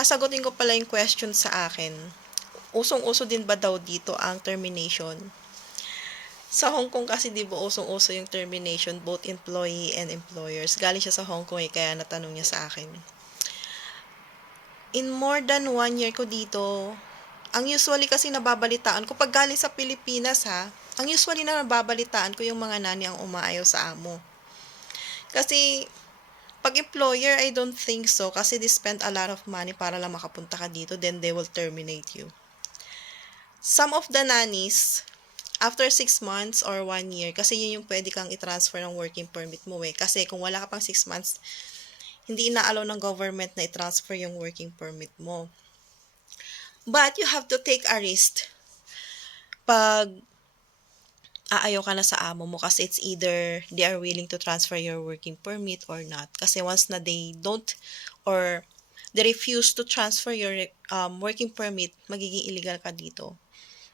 sasagutin ko pala yung question sa akin. Usong-uso din ba daw dito ang termination? Sa Hong Kong kasi di ba usong-uso yung termination, both employee and employers. Galing siya sa Hong Kong kaya natanong niya sa akin. In more than 1 year ko dito, ang usually kasi nababalitaan ko, pag galing sa Pilipinas ang usually na nababalitaan ko yung mga nani ang umaayaw sa amo. Kasi, pag employer, I don't think so. Kasi they spend a lot of money para lang makapunta ka dito, then they will terminate you. Some of the nannies, after 6 months or 1 year, kasi yun yung pwede kang i-transfer ng working permit mo eh. Kasi kung wala ka pang 6 months, hindi ina-allow ng government na i-transfer yung working permit mo. But you have to take a risk pag aayaw ka na sa amo mo kasi it's either they are willing to transfer your working permit or not. Kasi once na they don't or they refuse to transfer your working permit, magiging illegal ka dito.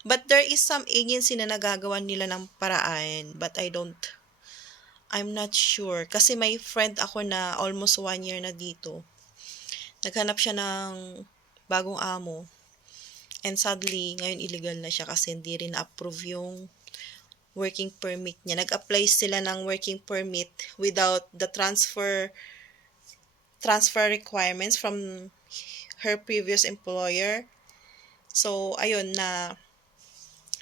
But there is some agency na nagagawa nila ng paraan, but I'm not sure. Kasi may friend ako na almost 1 year na dito. Naghanap siya ng bagong amo. And sadly, ngayon illegal na siya kasi hindi rin approve yung working permit niya. Nag-apply sila ng working permit without the transfer requirements from her previous employer. So, ayun na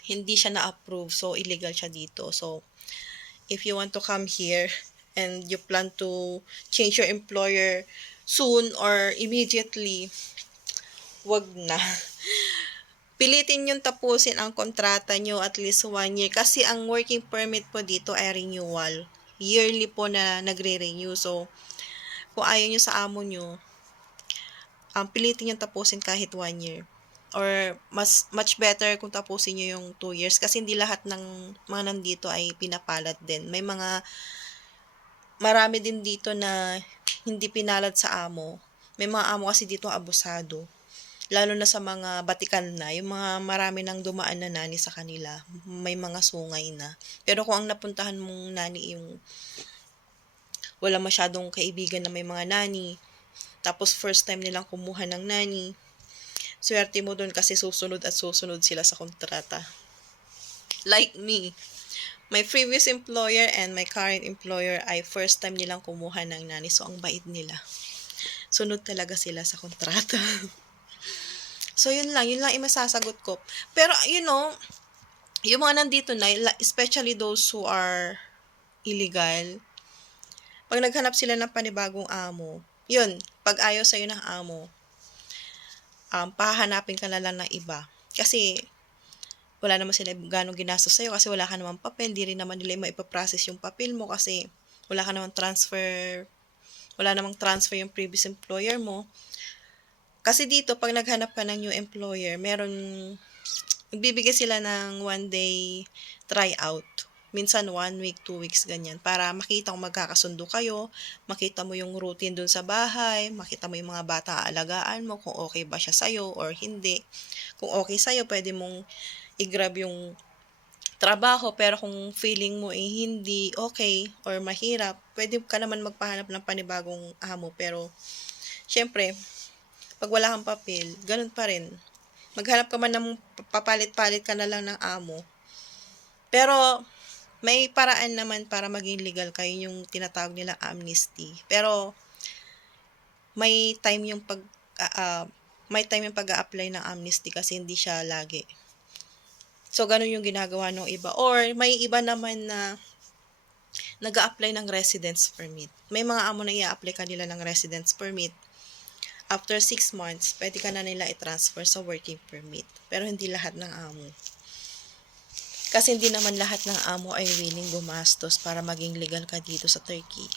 hindi siya na-approve. So, illegal siya dito. So, if you want to come here and you plan to change your employer soon or immediately, wag na. Pilitin yung tapusin ang kontrata nyo at least 1 year kasi ang working permit po dito ay renewal. Yearly po na nagre-renew. So, kung ayaw nyo sa amo nyo, pilitin yung tapusin kahit 1 year. Or much better kung tapusin nyo yung 2 years kasi hindi lahat ng mga nandito ay pinapalad din. Marami din dito na hindi pinalad sa amo. May mga amo kasi dito abusado. Lalo na sa mga batikan na, yung mga marami nang dumaan na nani sa kanila, may mga sungay na. Pero kung ang napuntahan mong nani yung wala masyadong kaibigan na may mga nani, tapos first time nilang kumuha ng nani, swerte mo dun kasi susunod at susunod sila sa kontrata. Like me, my previous employer and my current employer ay first time nilang kumuha ng nani, so ang bait nila. Sunod talaga sila sa kontrata. So, yun lang yung masasagot ko. Pero, yung mga nandito na, especially those who are illegal, pag naghanap sila ng panibagong amo, yun, pag ayaw sa'yo ng amo, pahanapin ka na lang ng iba. Kasi, wala naman sila ganong ginastos sa'yo kasi wala ka namang papel, di rin naman nila maipaprocess yung papel mo kasi wala namang transfer yung previous employer mo. Kasi dito, pag naghanap ka ng new employer, nagbibigay sila ng 1 day tryout. Minsan 1 week, 2 weeks, ganyan. Para makita kung magkakasundo kayo, makita mo yung routine dun sa bahay, makita mo yung mga bata aalagaan mo, kung okay ba siya sa'yo or hindi. Kung okay sa'yo, pwede mong i-grab yung trabaho, pero kung feeling mo hindi okay or mahirap, pwede ka naman magpahanap ng panibagong amo. Pero, syempre, pag wala kang papel, ganun pa rin. Maghanap ka man ng papalit-palit ka na lang ng amo. Pero, may paraan naman para maging legal kayo yung tinatawag nila amnesty. Pero, may time yung pag-a-apply ng amnesty kasi hindi siya lagi. So, ganun yung ginagawa ng iba. Or, may iba naman na nag-a-apply ng residence permit. May mga amo na i-a-apply kanila ng residence permit. After 6 months, pwede ka na nila i-transfer sa working permit. Pero hindi lahat ng amo. Kasi hindi naman lahat ng amo ay willing gumastos para maging legal ka dito sa Turkey.